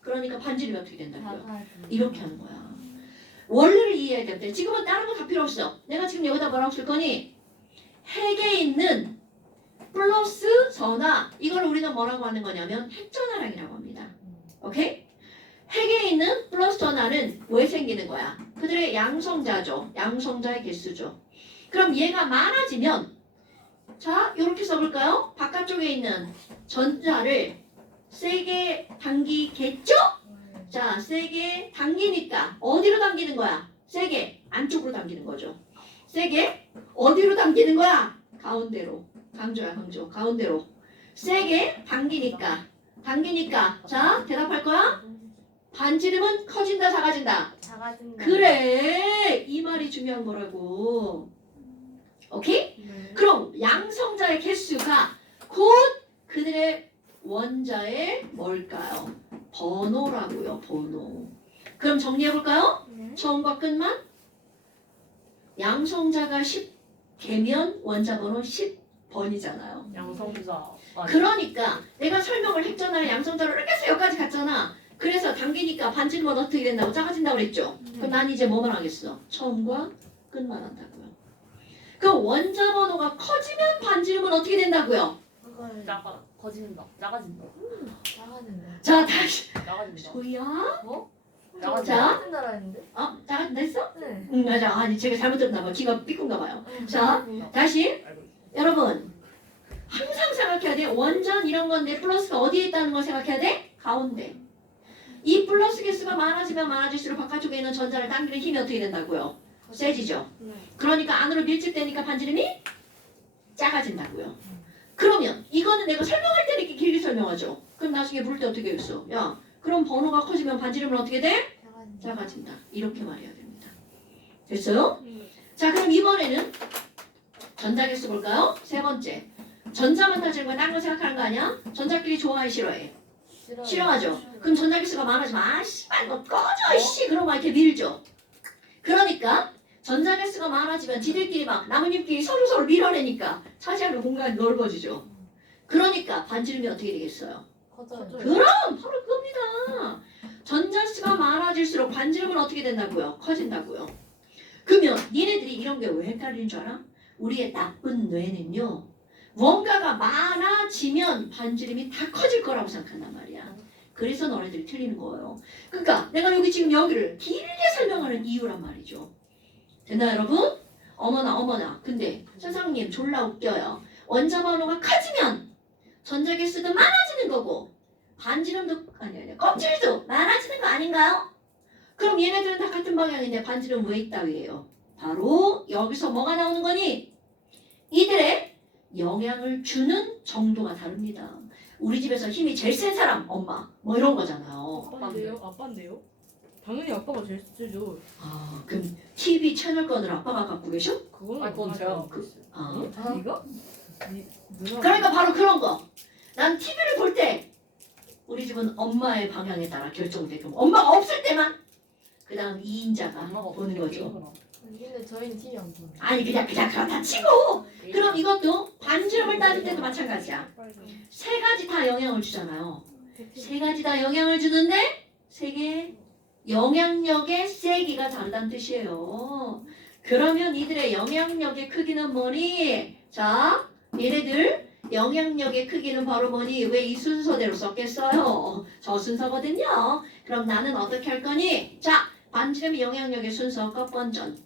그러니까 반지름이 어떻게 된다고요? 이렇게 하는 거야. 원리를 이해해야 되는데 지금은 다른 거 다 필요 없어. 내가 지금 여기다 뭐라고 쓸 거니? 핵에 있는 플러스 전하 이걸 우리는 뭐라고 하는 거냐면 핵전하량이라고 합니다. 오케이? 핵에 있는 플러스 전하는 왜 생기는 거야? 그들의 양성자죠. 양성자의 개수죠. 그럼 얘가 많아지면 자 이렇게 써볼까요? 바깥쪽에 있는 전자를 세게 당기겠죠? 자 세게 당기니까 어디로 당기는 거야? 세게 안쪽으로 당기는 거죠. 세게 어디로 당기는 거야? 가운데로. 강조야 강조. 가운데로. 세게 당기니까 자 대답할 거야? 반지름은 커진다 작아진다? 그래 이 말이 중요한 거라고. 오케이? 그럼 양성자의 개수가 곧 그들의 원자의 뭘까요? 번호라고요. 번호. 그럼 정리해볼까요? 처음과 끝만 양성자가 10개면 원자 번호 10 번이잖아요. 양성자. 그러니까 내가 설명을 했잖아. 양성자로 이렇게 해서 여기까지 갔잖아. 그래서 당기니까 반지름은 어떻게 된다고? 작아진다고 그랬죠? 그럼 난 이제 뭐만 하겠어? 처음과 끝만 한다고요. 그 원자 번호가 커지면 반지름은 어떻게 된다고요? 그걸 커진다. 작아진다. 나가는데. 자 다시 작아진다. 조이야. 작아진다. 자, 나가진다라 했는데. 작아진다 했어? 네. 응 맞아. 아니 제가 잘못 들었나 봐. 귀가 삐꾼가 봐요. 자 다시 알고 있어. 여러분 항상 생각해야 돼. 원전 이런 건데 플러스가 어디에 있다는 걸 생각해야 돼? 가운데. 이 플러스 개수가 많아지면 많아질수록 바깥쪽에 있는 전자를 당기는 힘이 어떻게 된다고요? 세지죠. 네. 그러니까 안으로 밀집되니까 반지름이 작아진다고요. 그러면 이거는 내가 설명할 때는 이렇게 길게 설명하죠. 그럼 나중에 부를 때 어떻게 했어? 야, 그럼 번호가 커지면 반지름은 어떻게 돼? 작아진다. 이렇게 말해야 됩니다. 됐어요? 자, 그럼 이번에는 전자개수 볼까요? 세 번째. 전자만 따지는 거야. 딴 거 생각하는 거 아니야? 전자끼리 좋아해, 싫어해? 싫어하죠. 그럼 전자개수가 많아지면 씨발 너 꺼져 씨 그러고 막 이렇게 밀죠. 그러니까 전자개수가 많아지면 지들끼리 막 나뭇잎끼리 서로 밀어내니까 차지하는 공간이 넓어지죠. 그러니까 반지름이 어떻게 되겠어요? 커져요. 그럼 바로 그겁니다. 전자수가 많아질수록 반지름은 어떻게 된다고요? 커진다고요. 그러면 얘네들이 이런 게 왜 헷갈리는 줄 알아? 우리의 나쁜 뇌는요. 뭔가가 많아지면 반지름이 다 커질 거라고 생각한단 말이야. 그래서 너네들이 틀리는 거예요. 그러니까 내가 여기 지금 여기를 길게 설명하는 이유란 말이죠. 됐나 여러분? 어머나. 근데 선생님 졸라 웃겨요. 원자 번호가 커지면 전자개수도 많아지는 거고 반지름도 아니 껍질도 많아지는 거 아닌가요? 그럼 얘네들은 다 같은 방향인데 반지름 왜 있다위에요? 바로 여기서 뭐가 나오는 거니? 이들의 영향을 주는 정도가 다릅니다. 우리 집에서 힘이 제일 센 사람 엄마 뭐 이런 거잖아요. 아빠인데요? 당연히 아빠가 제일 세죠. 아 그럼 TV 채널권을 아빠가 갖고 계셔? 그건 그건 제가 갖고 있어요. 아 이거? 누나. 그러니까 바로 그런 거. 난 TV를 볼 때 우리 집은 엄마의 방향에 따라 결정되고 엄마가 없을 때만 그다음 2인자가 엄마가 보는 거죠. 근데 저희는 TV 안 보는. 아니 그냥 그렇다 치고 그럼 이것도 반지름을 따질 때도 마찬가지야. 세 가지 다 영향을 주잖아요. 세 가지 다 영향을 주는데 세 개 영향력의 세기가 다르다는 뜻이에요. 그러면 이들의 영향력의 크기는 뭐니? 자, 얘네들 영향력의 크기는 바로 뭐니? 왜 이 순서대로 썼겠어요? 저 순서거든요. 그럼 나는 어떻게 할 거니? 자, 반지름의 영향력의 순서 껍번전.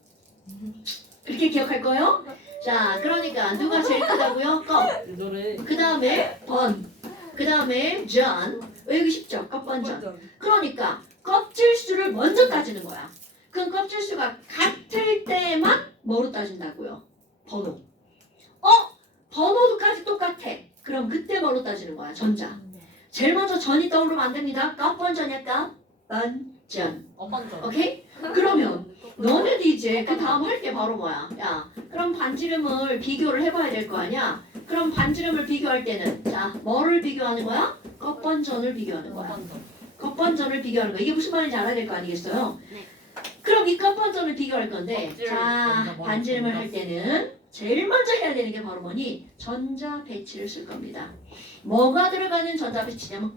그렇게 기억할 거예요? 자, 그러니까 누가 제일 크다고요? 껍. 노래. 그 다음에 번. 그 다음에 전. 외우기 쉽죠? 껍번전. 그러니까 껍질수를 먼저 따지는 거야. 그럼 껍질수가 같을 때만 뭐로 따진다고요? 번호. 번호도까지 똑같아. 그럼 그때 뭐로 따지는 거야? 전자. 제일 먼저 전이 떠오르면 안 됩니다. 껍번전이야 껍번전. 엄반전. 오케이? 그러면 너네도 이제 그 다음 할 게 바로 뭐야? 야, 그럼 반지름을 비교를 해봐야 될 거 아니야? 그럼 반지름을 비교할 때는 자, 뭐를 비교하는 거야? 껍번전을 비교하는 거야. 엄반전. 껍번전을 비교하는 거야. 이게 무슨 말인지 알아야 될 거 아니겠어요? 그럼 이 껍번전을 비교할 건데 껍질 자, 먼저 반지름을 먼저 할 때는 제일 먼저 해야 되는 게 바로 뭐니? 전자 배치를 쓸 겁니다. 뭐가 들어가는 전자 배치냐면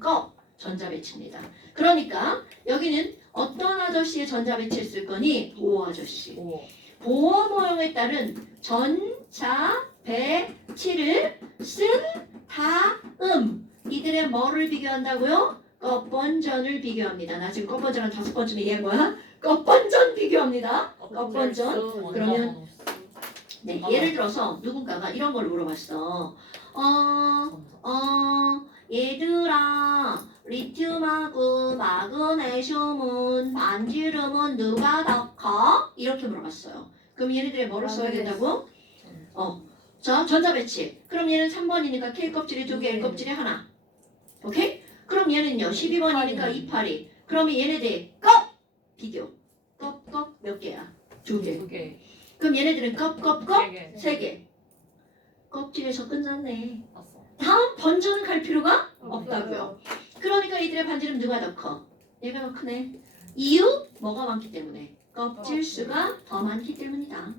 전자 배치입니다. 그러니까 여기는 어떤 아저씨의 전자 배치를 쓸 거니? 보호 아저씨. 오. 보호 모형에 따른 전자 배치를 쓴 다음 이들의 뭐를 비교한다고요? 껍번전을 비교합니다. 나 지금 껍번전을 5번쯤 얘기한 거야? 껍번전 비교합니다. 껍번전. 그러면 네, 예를 들어서 누군가가 이런 걸 물어봤어. 얘들아, 리튬하고 마그네슘은 반지름은 누가 더 커? 이렇게 물어봤어요. 그럼 얘네들이 뭐를 써야 된다고? 자, 전자 배치. 그럼 얘는 3번이니까 K 껍질이 2개, L 껍질이 하나. 오케이? 그럼 얘는요, 12번이니까 282. 그러면 얘네들 비교. 껍 몇 개야? 2개. 2개. 그럼 얘네들은 껍 3개. 3개. 껍질에서 끝났네. 봤어. 다음 번전은 갈 필요가 없다고요. 그러니까 이들의 반지름 누가 더 커? 얘가 더 크네. 이유? 뭐가 많기 때문에. 껍질 수가 더 많기 때문이다.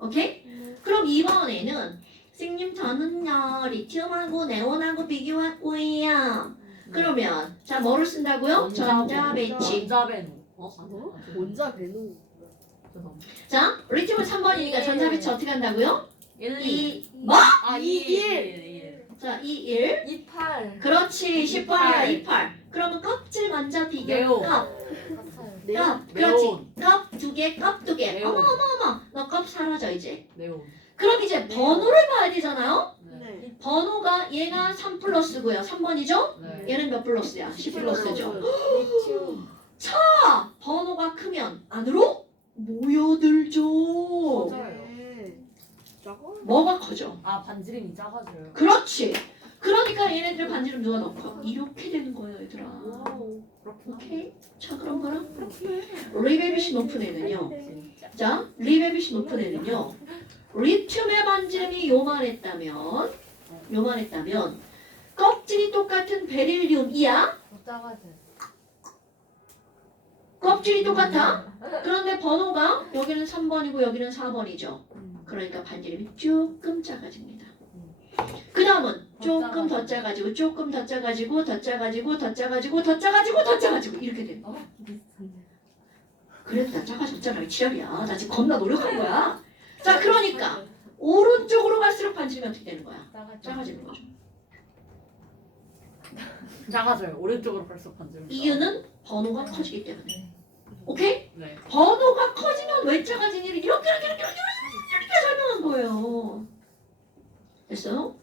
오케이? 그럼 이번에는 선생님 저는요 리튬하고 네온하고 비교할 거예요. 그러면 자 뭐를 쓴다고요? 전자 배치. 전자배노. 원자 배노. 자 리튬은 3번이니까 전자 배치 어떻게 한다고요? 1, 2 아, 2, 1. 1. 자 2, 1 28. 그렇지 10번이야 28. 그러면 껍질 먼저 비교. 네오. 껍. 네오. 껍. 그렇지. 네온. 껍 2개, 껍 2개. 네온. 어머. 너 껍 사라져 이제. 네온. 그럼 이제 번호를 봐야 되잖아요. 네. 네. 번호가 얘가 3 플러스고요. 3번이죠? 네. 얘는 몇 플러스야? 10 플러스죠. 리튬. 자, 번호가 크면 안으로 모여들죠. 맞아요. 네. 작아? 뭐가 커져? 아, 반지름이 작아져요. 그렇지. 그러니까 얘네들 반지름 누가 더 커? 이렇게 되는 거예요, 얘들아. 와우. 오케이? 자, 그럼 거랑 리베빗이 높은 애는요. 진짜. 자, 리베빗이 높은 애는요. 리튬의 반지름이 요만했다면 껍질이 똑같은 베릴륨이야. 더 작아져요. 껍질이 똑같아. 그런데 번호가 여기는 3번이고 여기는 4번이죠. 그러니까 반지름이 조금 작아집니다. 그 다음은 조금 더 작아지고 조금 더 작아지고 더 작아지고 더 작아지고 더 작아지고 더 작아지고 이렇게 돼. 그래도 나 작아졌잖아. 지랄이야. 나 지금 겁나 노력한 거야. 자, 그러니까 오른쪽으로 갈수록 반지름이 어떻게 되는 거야? 작아지는 거죠. 작아져요. 오른쪽으로 벌써 반지름. 이유는 번호가 커지기 때문에. 오케이? 네. 번호가 커지면 왜 작아지니를 이렇게 설명한 거예요. 됐어요?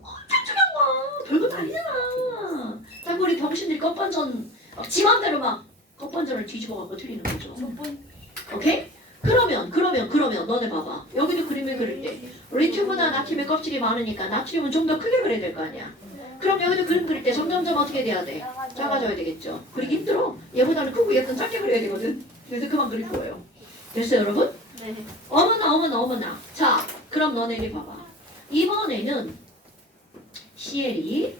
엄청 중요한 거야. 별것도 아니잖아. 자꾸 우리 병신들이 껍반전 지 맘대로 막 껍반전을 뒤집어갖고 틀리는 거죠. 오케이? 그러면 너네 봐봐. 여기도 그림을 그릴 때 리튬보다 나트륨의 껍질이 많으니까 나트륨은 좀 더 크게 그려야 될 거 아니야. 그럼 여기도 그림 그릴 때 점점점 어떻게 돼야 돼? 작아져야 되겠죠. 그리기 힘들어. 얘보다는 크고 얘보다는 작게 그려야 되거든. 그래서 그만 그릴 거예요. 됐어요, 여러분? 네. 어머나. 자, 그럼 너네들 봐봐. 이번에는 CL이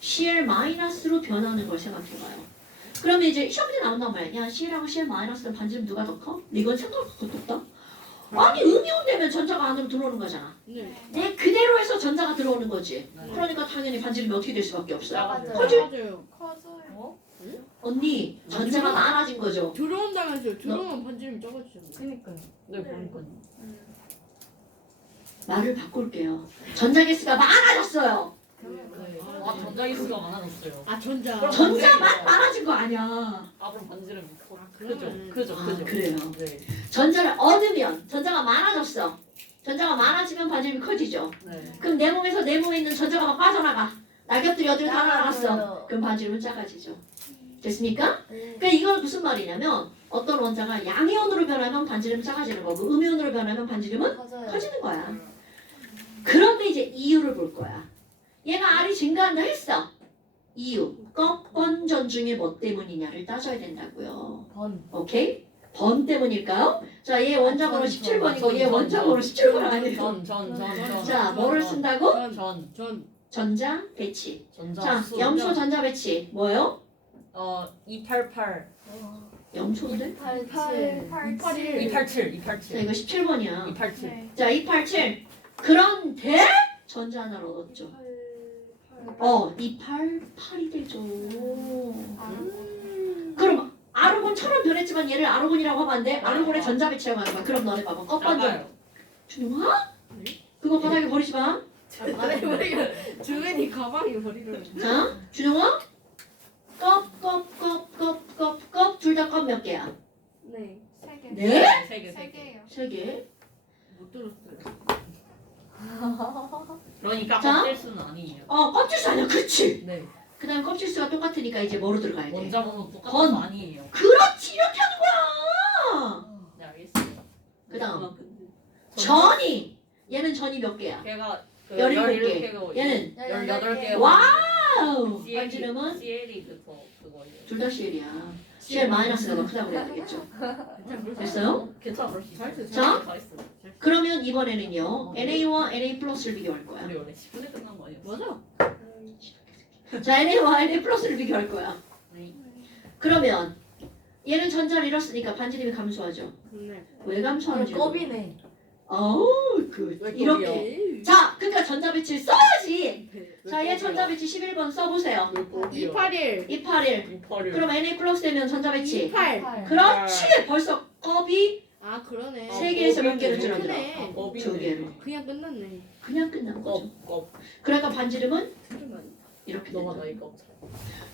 CL 마이너스로 변하는 걸 생각해봐요. 그러면 이제 시험 문제 나온단 말이야. CL하고 CL 마이너스는 반지름 누가 더 커? 이건 생각할 것도 없다. 아니 음이온 되면 전자가 안으로 들어오는 거잖아. 네. 내 그대로 해서 전자가 들어오는 거지. 네. 그러니까 당연히 반지름이 어떻게 될 수밖에 없어요. 작아져요. 커져요. 커져요. 언니 전자가 많아진 거죠. 들어온다면서요. 들어오면 반지름이 작아지잖아요. 그니까요. 네, 그러니까요. 말을 바꿀게요. 전자 개수가 많아졌어요. 네. 아, 전자기수가 많아졌어요. 아 전자. 그럼 전자만 많아진 거 아니야. 아, 그럼 반지름이 커. 그러면- 그죠. 아, 그래요. 네. 전자를 얻으면 전자가 많아졌어. 전자가 많아지면 반지름이 커지죠. 네. 그럼 내 몸에 있는 전자가 막 빠져나가. 낙엽들이 어디로 다 나갔어. 그럼 반지름은 작아지죠. 됐습니까? 그러니까 이건 무슨 말이냐면 어떤 원자가 양이온으로 변하면 반지름은 작아지는 거고 음이온으로 변하면 반지름은 커져요. 커지는 거야. 그런데 이제 이유를 볼 거야. 얘가 R이 증가한다 했어. 이유. 껍번전 중에 뭐 때문이냐를 따져야 된다고요. 번. 오케이? 번 때문일까요? 자, 얘 원자번호 전, 17번이고 얘 원자번호 17번 아니에요. 전. 자, 뭐를 쓴다고? 전. 전자 배치. 전자 자, 수. 염소 전자 배치. 뭐예요? 288. 염소인데? 28. 287. 자, 이거 17번이야. 287. 자, 287. 그런데 전자 하나를 얻었죠. 288이 되죠. 그럼 아르곤처럼 변했지만 얘를 아르곤이라고 하면 안 돼? 아르곤의 전자 배치라고 하는 거야. 그럼 너네 봐봐. 껍반전. 작아요. 준영아? 그거 바닥에 버리지 마. 아니 우리가 주변이 가방에 버리려. 자, 준영아. 껍 둘 다 껍 몇 개야? 네. 세 개. 네? 세 개. 세 개요. 세 개. 못 들었어요. 그러니까 자. 껍질수는 아니에요. 껍질수 아니야. 그치? 네. 그 다음 껍질수가 똑같으니까 이제 뭐로 들어가야 돼? 원자번호 똑같은 번. 거 아니에요. 그렇지. 이렇게 하는 거야. 네, 알겠습니다. 그 다음. 전이. 얘는 전이 몇 개야? 걔가 17개. 얘는 18개. 와우. 반지름은 CL이 그거예요. 둘 다 CL이야. CL 마이너스가 더 크다고 그래야 되겠죠. 됐어요? 괜찮아, 그럴 수 있어요. 잘했어요. 자. 잘했어요. 그러면 이번에는요. NA와 NA 플러스를 비교할 거야. 우리 원래 10분에 끝난 거 아니었어? 맞아. 자, NA와 NA 플러스를 비교할 거야. 네. 그러면 얘는 전자를 잃었으니까 반지름이 감소하죠. 네. 왜 감소하는지. 껍이네. 어우, 그 왜 이렇게. 자, 그러니까 전자 배치를 써야지. 자, 얘 전자 배치 11번 써보세요. 281. 281. 그럼 NA 플러스 되면 전자 배치. 28. 그렇지. 벌써 껍이 아 그러네. 세 개에서 몇 개로 껍이 줄어들어? 크네. 두 개로. 그냥 끝났네. 그냥 끝난 거죠. 껍 그러니까 반지름은 이렇게 된다. 너가 나이가 없어.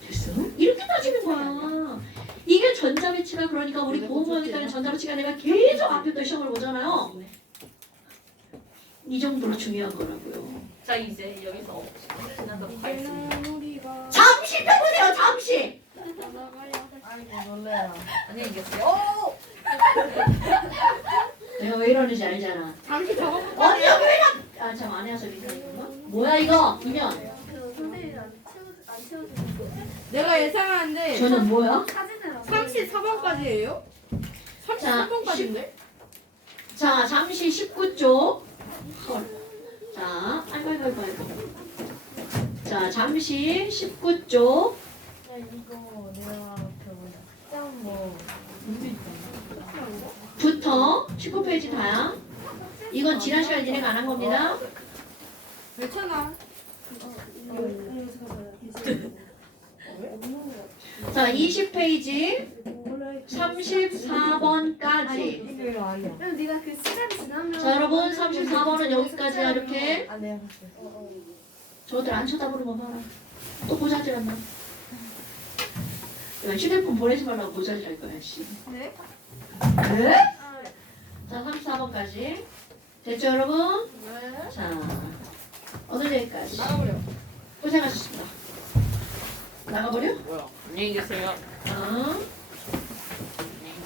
됐어? 이렇게 따지는 거야. 이게 전자 배치가 그러니까 우리 보험학에서는 전자 배치가 내가 계속 앞에부터 시험을 보잖아요. 이 정도로 중요한 거라고요. 자 이제 여기서 지나가고 가겠습니다. 우리가 잠시 펴보세요. 잠시. 나가야 할. 아이고 놀래라. 안녕히 계세요. 내가 왜 이러는지 알잖아. 잠시 저거 언니가 왜 이러? 아참 안 해서 미사일인가? 뭐야 이거? 그냥 선생님 안 채워주는 거. 내가 예상하는데 저는 뭐야? 사진을 안 34번까지예요? 자, 33번까지인데? 자 잠시 19쪽. 헐. 자 아이고. 자 잠시 19쪽. 야 이거 내가 그 뭐냐 시험 뭐 문제 있잖아. 부터 19페이지 다야. 이건 지난 시간에 니네가 안 한 겁니다. 괜찮아. 자 20페이지 34번까지. 이거 아니야. 그럼 네가 그 시간 지나면. 자 여러분 34번은 여기까지야 이렇게. 아 내가 봤어. 저들 안 쳐다보는 거 봐라. 또 고자질한다. 야, 휴대폰 보내지 말라고 고자질할 거야 씨. 네? 네? 아, 자 34번까지 됐죠 여러분? 네. 자 어느 데까지 나가버려. 고생하셨습니다. 나가버려? 뭐야? 안녕히 계세요. 어?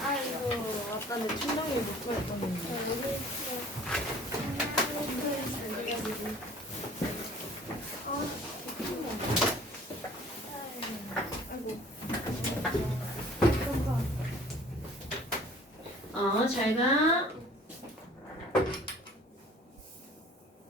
아이고 아까 내 충동이 못 구했더니. 잘 가.